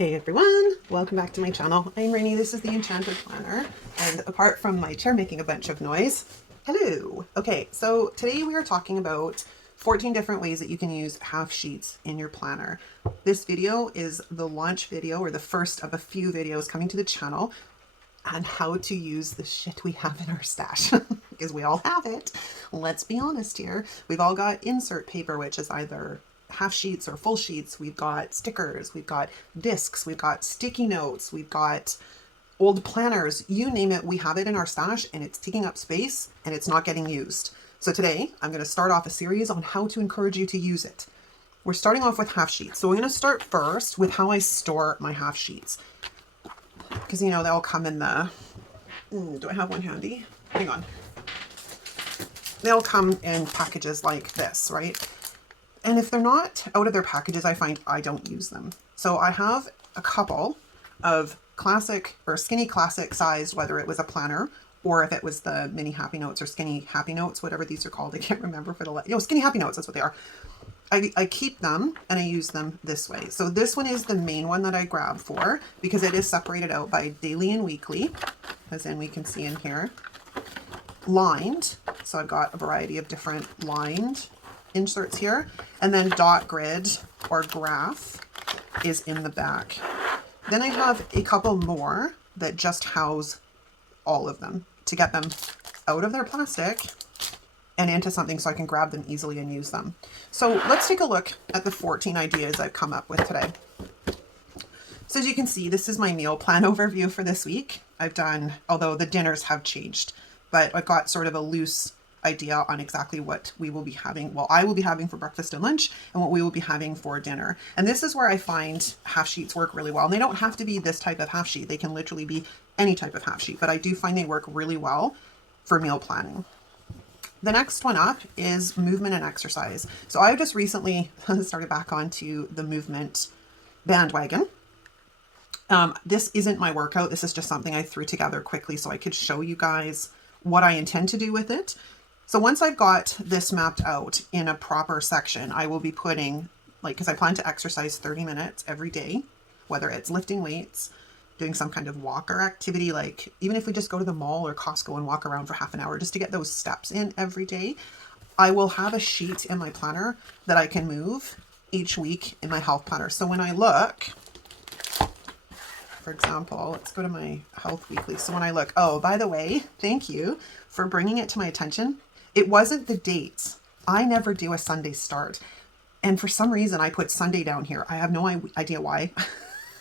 Hey everyone, welcome back to my channel. I'm Rainy, this is the Enchanted planner, and apart from my chair making a bunch of noise, hello! Okay, so today we are talking about 14 different ways that you can use half sheets in your planner. This video is the launch video, or the first of a few videos coming to the channel, on how to use the shit we have in our stash, because we all have it. Let's be honest here. We've all got insert paper, which is either half sheets or full sheets. We've got stickers, we've got discs, we've got sticky notes, we've got old planners, you name it, we have it in our stash and it's taking up space and it's not getting used. So today I'm going to start off a series on how to encourage you to use it. We're starting off with half sheets. So we're going to start first with how I store my half sheets. Because, you know, they'll come in the, do I have one handy? Hang on. They'll come in packages like this, right? And if they're not out of their packages, I find I don't use them. So I have a couple of classic or skinny classic sized, whether it was a planner or if it was the mini happy notes or skinny happy notes, whatever these are called. I can't remember for the, skinny happy notes, that's what they are. I keep them and I use them this way. So this one is the main one that I grab for because it is separated out by daily and weekly, as in we can see in here, lined. So I've got a variety of different lined inserts here, and then dot grid or graph is in the back. Then I have a couple more that just house all of them to get them out of their plastic and into something so I can grab them easily and use them. So let's take a look at the 14 ideas I've come up with today. So as you can see, this is my meal plan overview for this week. I've done, although the dinners have changed, but I've got sort of a loose idea on exactly what we will be having. Well, I will be having for breakfast and lunch and what we will be having for dinner. And this is where I find half sheets work really well. And they don't have to be this type of half sheet. They can literally be any type of half sheet, but I do find they work really well for meal planning. The next one up is movement and exercise. So I just recently started back onto the movement bandwagon. This isn't my workout. This is just something I threw together quickly so I could show you guys what I intend to do with it. So once I've got this mapped out in a proper section, I will be putting, because I plan to exercise 30 minutes every day, whether it's lifting weights, doing some kind of walker activity, like even if we just go to the mall or Costco and walk around for half an hour just to get those steps in every day, I will have a sheet in my planner that I can move each week in my health planner. So when I look, for example, let's go to my health weekly. So when I look, oh, by the way, thank you for bringing it to my attention. It wasn't the dates. I never do a Sunday start. And for some reason, I put Sunday down here. I have no idea why.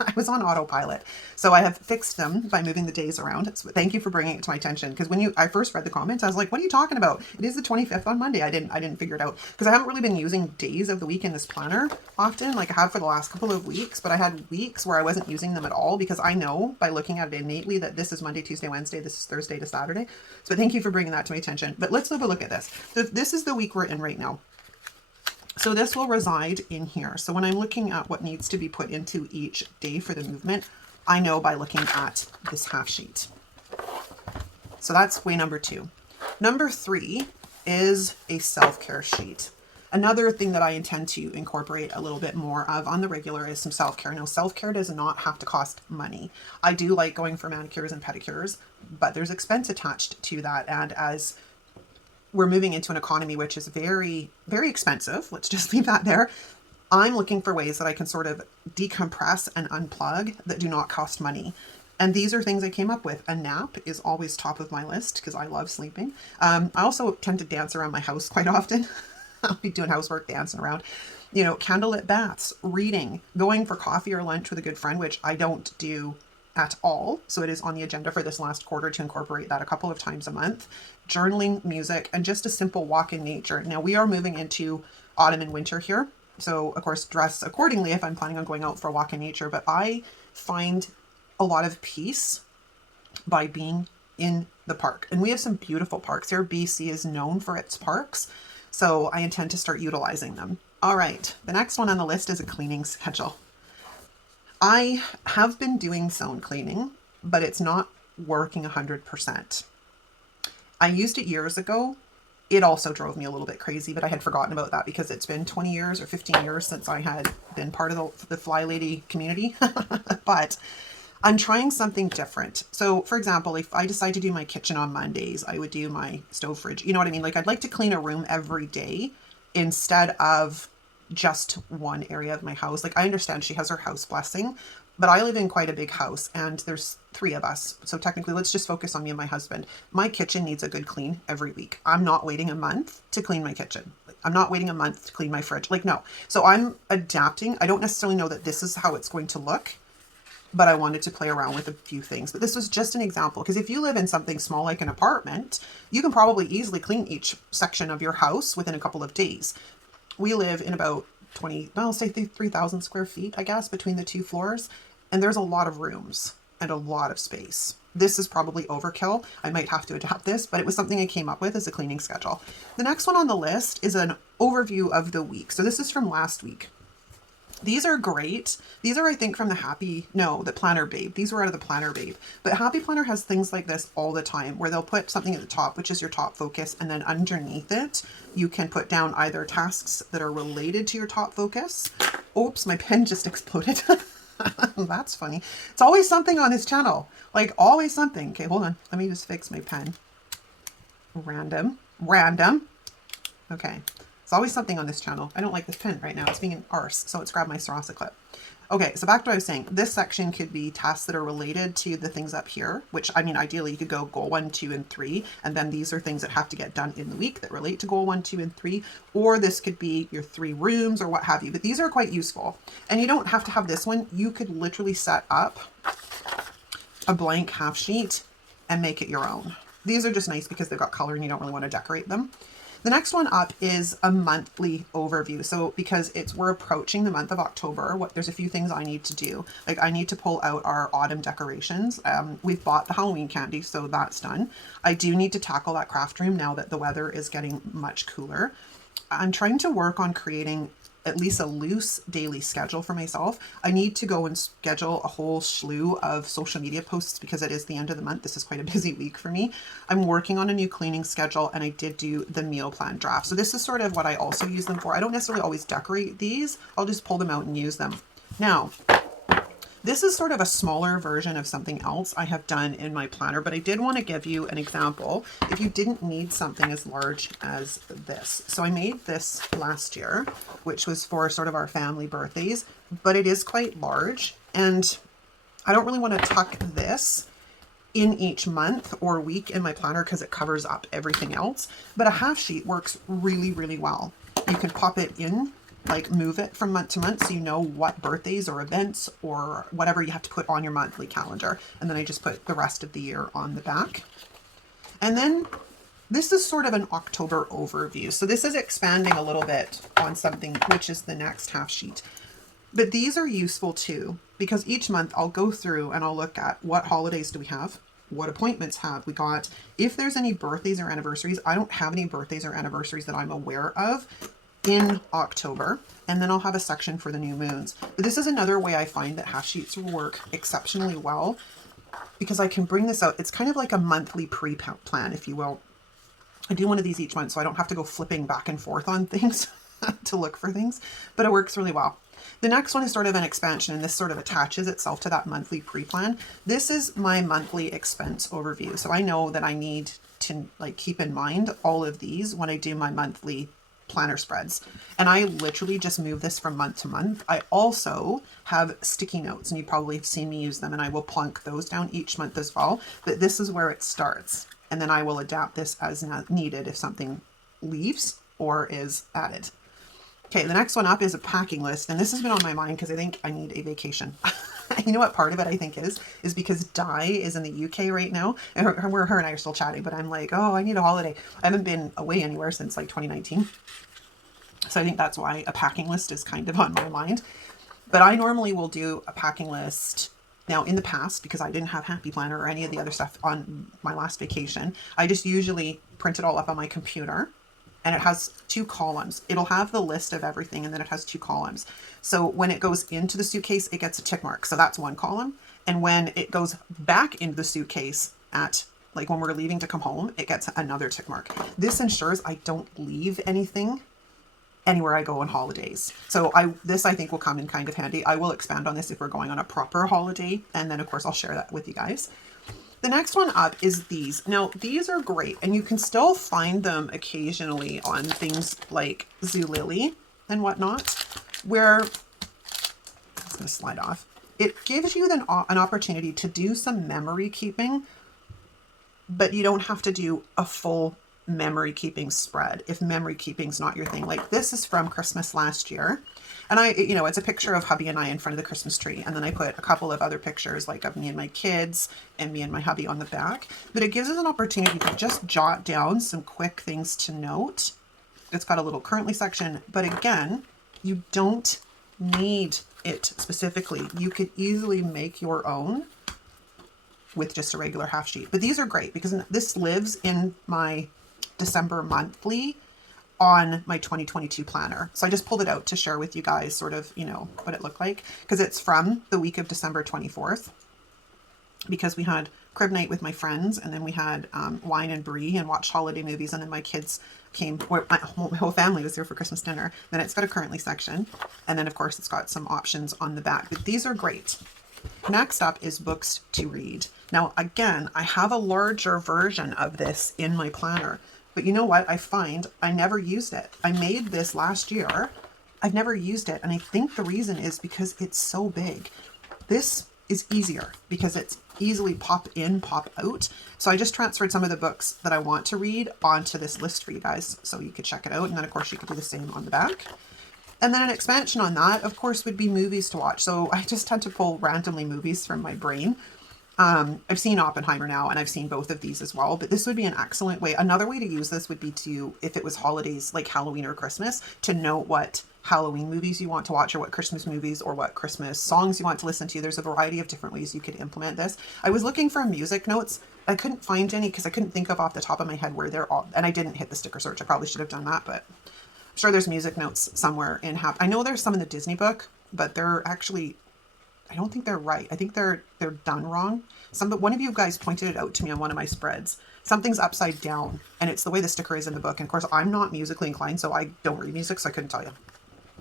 I was on autopilot. So I have fixed them by moving the days around. So thank you for bringing it to my attention. Because when I first read the comments, I was like, what are you talking about? It is the 25th on Monday. I didn't figure it out because I haven't really been using days of the week in this planner often, like I have for the last couple of weeks, but I had weeks where I wasn't using them at all because I know by looking at it innately that this is Monday, Tuesday, Wednesday, this is Thursday to Saturday. So thank you for bringing that to my attention. But let's have a look at this. So this is the week we're in right now. So this will reside in here. So when I'm looking at what needs to be put into each day for the movement, I know by looking at this half sheet. So that's way number 2. Number 3 is a self-care sheet. Another thing that I intend to incorporate a little bit more of on the regular is some self-care. Now, self-care does not have to cost money. I do like going for manicures and pedicures, but there's expense attached to that. And as we're moving into an economy which is very, very expensive, let's just leave that there, I'm looking for ways that I can sort of decompress and unplug that do not cost money. And these are things I came up with. A nap is always top of my list because I love sleeping. I also tend to dance around my house quite often. I'll be doing housework, dancing around. You know, candlelit baths, reading, going for coffee or lunch with a good friend, which I don't do at all. So it is on the agenda for this last quarter to incorporate that a couple of times a month. Journaling, music, and just a simple walk in nature. Now we are moving into autumn and winter here. So of course, dress accordingly if I'm planning on going out for a walk in nature, but I find a lot of peace by being in the park. And we have some beautiful parks here. BC is known for its parks. So I intend to start utilizing them. All right. The next one on the list is a cleaning schedule. I have been doing zone cleaning, but it's not working 100%. I used it years ago it also drove me a little bit crazy, but I had forgotten about that because it's been 20 years or 15 years since I had been part of the Fly Lady community. But I'm trying something different. So for example, if I decide to do my kitchen on Mondays, I would do my stove fridge. You know what I mean? Like I'd like to clean a room every day instead of just one area of my house. Like I understand she has her house blessing, but I live in quite a big house and there's 3 of us. So technically let's just focus on me and my husband. My kitchen needs a good clean every week. I'm not waiting a month to clean my kitchen. I'm not waiting a month to clean my fridge. Like no. So I'm adapting. I don't necessarily know that this is how it's going to look, but I wanted to play around with a few things. But this was just an example, because if you live in something small like an apartment, you can probably easily clean each section of your house within a couple of days. We live in about 3,000 square feet, I guess, between the 2 floors. And there's a lot of rooms and a lot of space. This is probably overkill. I might have to adapt this, but it was something I came up with as a cleaning schedule. The next one on the list is an overview of the week. So this is from last week. These are great. These are, I think, from the Planner Babe. These were out of the Planner Babe. But Happy Planner has things like this all the time where they'll put something at the top, which is your top focus. And then underneath it, you can put down either tasks that are related to your top focus. Oops, my pen just exploded. That's funny. It's always something on this channel. Like always something. Okay, hold on. Let me just fix my pen. Random. Okay. It's always something on this channel. I don't like this pen right now. It's being an arse. So let's grab my Sarasa clip. Okay, so back to what I was saying. This section could be tasks that are related to the things up here, which, I mean, ideally you could go goal 1, 2, and 3. And then these are things that have to get done in the week that relate to goal 1, 2, and 3. Or this could be your 3 rooms or what have you. But these are quite useful. And you don't have to have this one. You could literally set up a blank half sheet and make it your own. These are just nice because they've got color and you don't really want to decorate them. The next one up is a monthly overview. So because we're approaching the month of October, there's a few things I need to do. Like I need to pull out our autumn decorations. We've bought the Halloween candy, so that's done. I do need to tackle that craft room now that the weather is getting much cooler. I'm trying to work on creating at least a loose daily schedule for myself. I need to go and schedule a whole slew of social media posts because it is the end of the month. This is quite a busy week for me. I'm working on a new cleaning schedule and I did do the meal plan draft. So this is sort of what I also use them for. I don't necessarily always decorate these. I'll just pull them out and use them. Now, this is sort of a smaller version of something else I have done in my planner, but I did want to give you an example if you didn't need something as large as this. So I made this last year, which was for sort of our family birthdays, but it is quite large and I don't really want to tuck this in each month or week in my planner because it covers up everything else. But a half sheet works really, really well. You can pop it in, like move it from month to month so you know what birthdays or events or whatever you have to put on your monthly calendar. And then I just put the rest of the year on the back. And then this is sort of an October overview. So this is expanding a little bit on something, which is the next half sheet. But these are useful too, because each month I'll go through and I'll look at what holidays do we have, what appointments have we got, if there's any birthdays or anniversaries. I don't have any birthdays or anniversaries that I'm aware of in October, and then I'll have a section for the new moons. But this is another way I find that half sheets work exceptionally well because I can bring this out. It's kind of like a monthly pre-plan, if you will. I do one of these each month so I don't have to go flipping back and forth on things to look for things, but it works really well. The next one is sort of an expansion, and this sort of attaches itself to that monthly pre-plan. This is my monthly expense overview. So I know that I need to like keep in mind all of these when I do my monthly planner spreads, and I literally just move this from month to month. I also have sticky notes, and you probably have seen me use them, and I will plunk those down each month as well. But this is where it starts, and then I will adapt this as needed if something leaves or is added. Okay, the next one up is a packing list, and this has been on my mind because I think I need a vacation. You know what part of it I think is because Di is in the UK right now, and her and I are still chatting, but I'm like, oh, I need a holiday. I haven't been away anywhere since like 2019. So I think that's why a packing list is kind of on my mind. But I normally will do a packing list. Now in the past, because I didn't have Happy Planner or any of the other stuff on my last vacation, I just usually print it all up on my computer. And it has 2 columns. It'll have the list of everything, and then it has 2 columns. So when it goes into the suitcase, it gets a tick mark. So that's one column. And when it goes back into the suitcase at like when we're leaving to come home, it gets another tick mark. This ensures I don't leave anything anywhere I go on holidays. So this I think will come in kind of handy. I will expand on this if we're going on a proper holiday. And then of course I'll share that with you guys. The next one up is these. Now these are great and you can still find them occasionally on things like Zulily and whatnot, where it's going to slide off. It gives you an opportunity to do some memory keeping, but you don't have to do a full memory keeping spread if memory keeping's not your thing. Like this is from Christmas last year, and it's a picture of hubby and I in front of the Christmas tree, and then I put a couple of other pictures like of me and my kids and me and my hubby on the back. But it gives us an opportunity to just jot down some quick things to note. It's got a little currently section, but again, you don't need it specifically. You could easily make your own with just a regular half sheet. But these are great because this lives in my December monthly on my 2022 planner. So I just pulled it out to share with you guys sort of, what it looked like, because it's from the week of December 24th, because we had crib night with my friends, and then we had wine and brie and watched holiday movies, and then my kids came, or my whole family was there for Christmas dinner. Then it's got a currently section, and then of course it's got some options on the back, but these are great. Next up is books to read. Now again, I have a larger version of this in my planner, but you know what? I find I never used it. I made this last year. I've never used it, and I think the reason is because it's so big. This is easier because it's easily pop in, pop out. So I just transferred some of the books that I want to read onto this list for you guys so you could check it out. And then of course you could do the same on the back. And then an expansion on that, of course, would be movies to watch. So I just had to pull randomly movies from my brain. I've seen Oppenheimer now, and I've seen both of these as well, but this would be an excellent way. Another way to use this would be to, if it was holidays like Halloween or Christmas, to know what Halloween movies you want to watch, or what Christmas movies or what Christmas songs you want to listen to. There's a variety of different ways you could implement this. I was looking for music notes. I couldn't find any because I couldn't think of off the top of my head where they're all, and I didn't hit the sticker search. I probably should have done that, but I'm sure there's music notes somewhere in I know there's some in the Disney book, but they're actually, I don't think they're right. I think they're done wrong. One of you guys pointed it out to me on one of my spreads. Something's upside down, and it's the way the sticker is in the book. And of course, I'm not musically inclined, so I don't read music, so I couldn't tell you.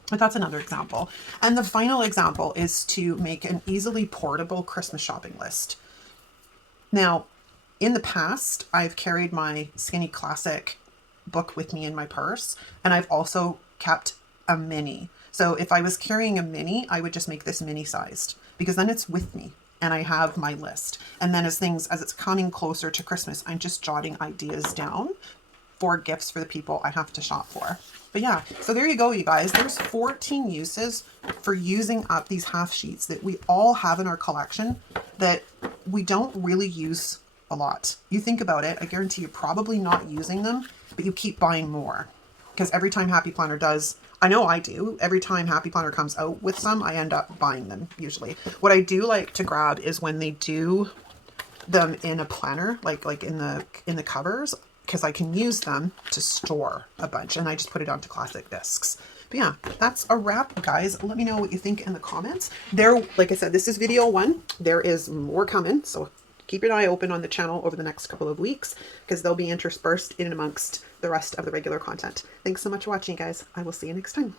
But that's another example. And the final example is to make an easily portable Christmas shopping list. Now, in the past, I've carried my Skinny Classic book with me in my purse, and I've also kept a mini. So if I was carrying a mini, I would just make this mini sized, because then it's with me and I have my list. And then as it's coming closer to Christmas, I'm just jotting ideas down for gifts for the people I have to shop for. But yeah, so there you go, you guys. There's 14 uses for using up these half sheets that we all have in our collection that we don't really use a lot. You think about it, I guarantee you're probably not using them, but you keep buying more. Because every time Happy Planner does, I know I do, every time Happy Planner comes out with some, I end up buying them usually. What I do like to grab is when they do them in a planner, like in the covers, because I can use them to store a bunch, and I just put it onto classic discs. But yeah, that's a wrap, guys. Let me know what you think in the comments. Like I said, this is video 1. There is more coming, so keep your eye open on the channel over the next couple of weeks, because they'll be interspersed in and amongst the rest of the regular content. Thanks so much for watching, guys. I will see you next time.